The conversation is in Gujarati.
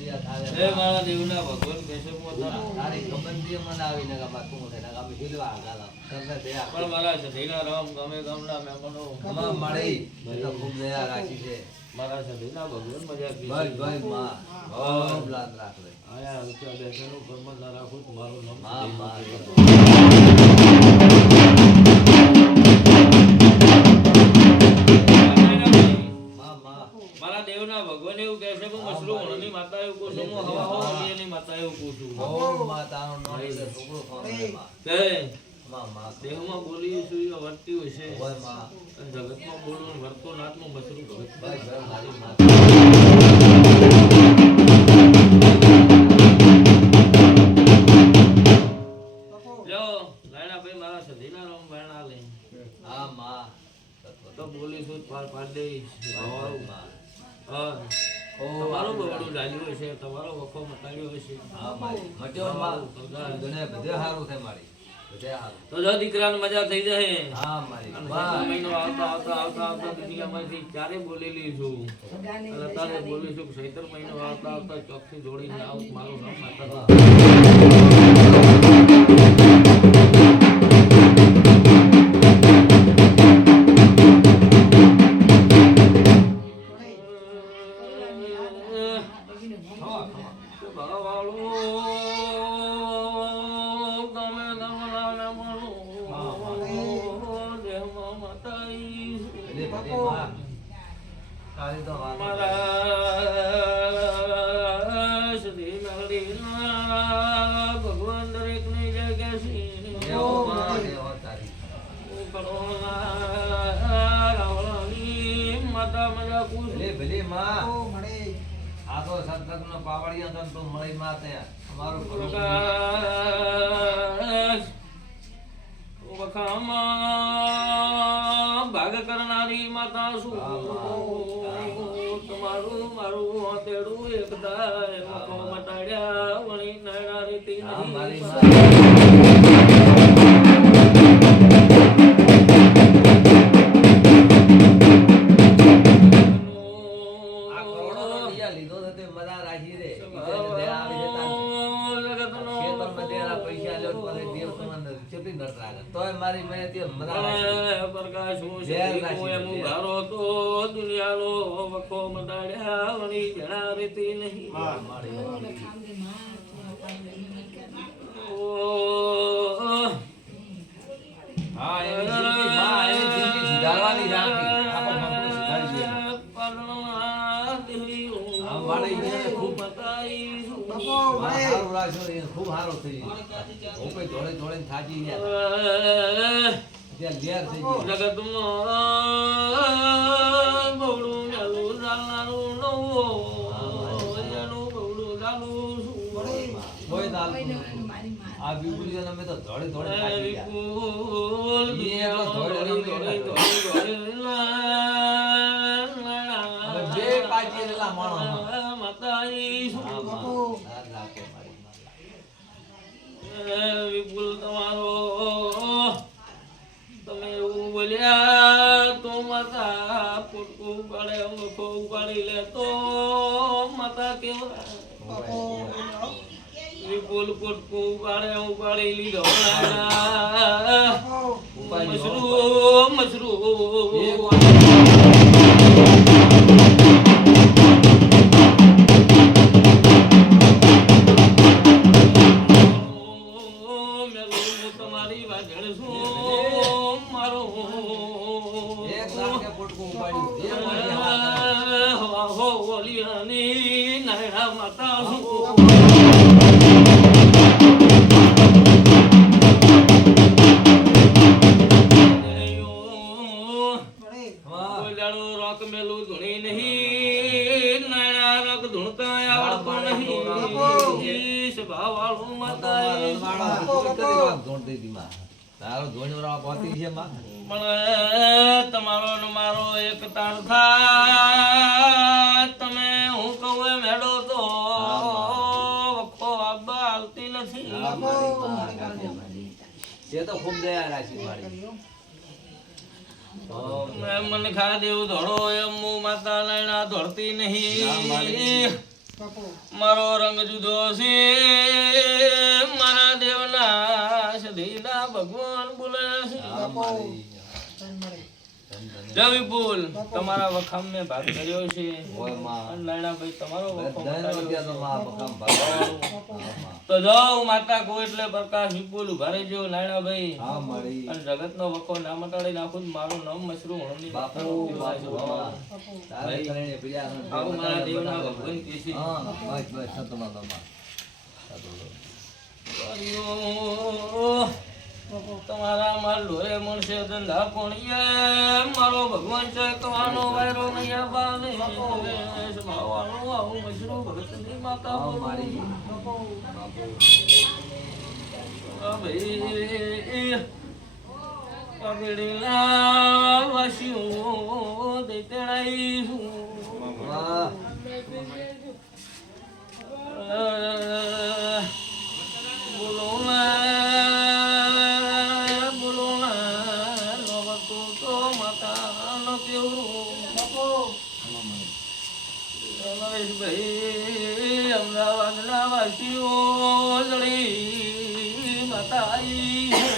એ મારા દેવના ભગવાન કેશવમાં તારી ગમનથી મને આવીને ગામમાં તું છે ને ગામ હિલવા ગાલા તમને દયા પણ મારા સધીના રામ ગમે ગામના મહેમાનો અમાર મળી તો ખૂબ દયા રાખી છે મારા સધીના ભગવાન મજા કરી ભાઈ ભાઈ માં ખૂબ લાદ રાખે આયા રૂપિયા બેસેનું કર્મ ના રાખું તો મારું નામ હા માં મારા દેવના ભગવાન એવું કહે છે કે મશરૂમ હણની માતા એવું કહું છું હું હવા હવાની માતા એવું કહું છું ઓ માતાનો નોડી દે છોકરો ખાવાનો માં કે માં દેહમાં બોલી છું એ વર્તી હોય છે ઓય માં અને જગતમાં બોલવું વર્તો નાથમાં મશરૂમ ભગત ભાઈ ભાઈ મારી માં જો લાયણા ભાઈ મારા સધીના રામ બાયણા લે હા માં તો બોલી છું પાર પાડ દે ભાઈ માં હા તમારો બવડું ડાલ્યું હશે તમારો વખો મટાડ્યો હશે હા મારી મટ્યો માં ગણે બધે હારું થાય મારી બધે હારું તો જો દીકરાને મજા થઈ જાય હા મારી અને માં સૈતર મહિનો આવતા દુનિયામાંથી ચારે બોલેલી છું અને અત્યારે બોલી છું કે સૈતર મહિનો આવતા ચોકથી જોડીને આવું મારું નામ માતા તારી તો વાત ભગવાન દરેક ની જગ્યા દેવો માં દેવો તારી માતા મજા કુશ ભલે ભલે માં આ તો સંતનો પાવડિયા તન તો મળી માં ત્યાં અમારું કરું વખામાં ભાગ કરનારી માતા શું તમારું મારું તેડું એક દાય મકો મટાડ્યા વણી નાયણા રીતિ હા મારી નહીં આ કરોડો રૂપિયા લીધો તો તે મજા રાખી રે બીજાને દયા આવી જતા ખેતરમાં દેરા પૈસા લ્યો તો પછી દેવ તમને ચેપી નટ રાખે તોય મારી મેં તે મજા રાખી પ્રકાશ હું જય છે રાશિ એમ ઘારો તો દુનિયાનો વખો મટાડ્યા વણી જણા રીતિ નહીં હા એની જિંદગી માં એની જિંદગી સુધારવાની રાખી આપો ભગવાન સુધારી દે હા મારી એને ખૂબ સારું રાખજો એને ખૂબ સારું થઈ ગયું હું કઈ જોડે જોડે થાકી ગયા ત્યાં લેર થઈ ગઈ જગતમાં બવડું મેલું ચાલનારું નવો એનું બવડું ચાલું કોઈ દાલ આ બીબુલી અમે તો જોડે જોડે થાકી ગયા બે પાછી રેલા માણો વિપુલ તમારો તમે એવું બોલ્યા તો માતા પોટકું ઉપાડે વખો ઉપાડી લે તો માતા કેવા વિપુલ પોટકું ઉપાડી લીધો મશરૂમ તમારી વાજણ શું મારો એક લાખ પોટકું ઉપાડ્યું એક મારી હવા હો ઓલિયાની નાયણા માતા શું રોક મેલું ધૂણી નહીં નાયણા રોક ધૂણતા આવડતો નહીં સ્વભાવ વાળું માતા તારો ધોણી પહોંચી છે માં પણ તમારો ને મારો એક તાર થાય તમે હું કહું એમ હેડો તો વખો આબા હાલતી નથી એ તો ખૂબ દયા રાખી મારી મને ખા દેવું ધોળો એમ હું માતા નાયણા ધોળતી નહીં મારો રંગ જુદો છે મારા દેવના સધીના ભગવાન બોલે છે હા મારી જય વિપુલ તમારા વખામ મેં ભાગ કર્યો છે ઓય માં અને નાણાભાઈ તમારો વખામ બધાનો કર્યો ત્યાં તો માં બખામ ભાગવાનું હા માં તો જાઓ માતા કો એટલે પ્રકાશ વિપુલ ઉભા રહેજો નાણાભાઈ હા મારી અને જગતનો વખો ના મટાડી નાખું તો મારું નામ મશરૂ હમની બાપુ બાપુ તારે કરીને પ્રિયા આવું મારા દેવના ભગવાન કે છે હા બસ બસ સતમાં તમા તમારા માલ ઢોરે મળશે ધંધા કોણીએ મારો ભગવાન છે કવાનો વાયરો નહીં આવવાને ભાવવાનું આવું મજરૂ ભગતની માતા હા મારી ભાઈ કબીડીના વાસીઓ દૈતણાઈશું વાહ બોલો ના નવતો તો માતા કેવું રમેશભાઈ અમદાવાદના વાસીઓ લડી માતા આવી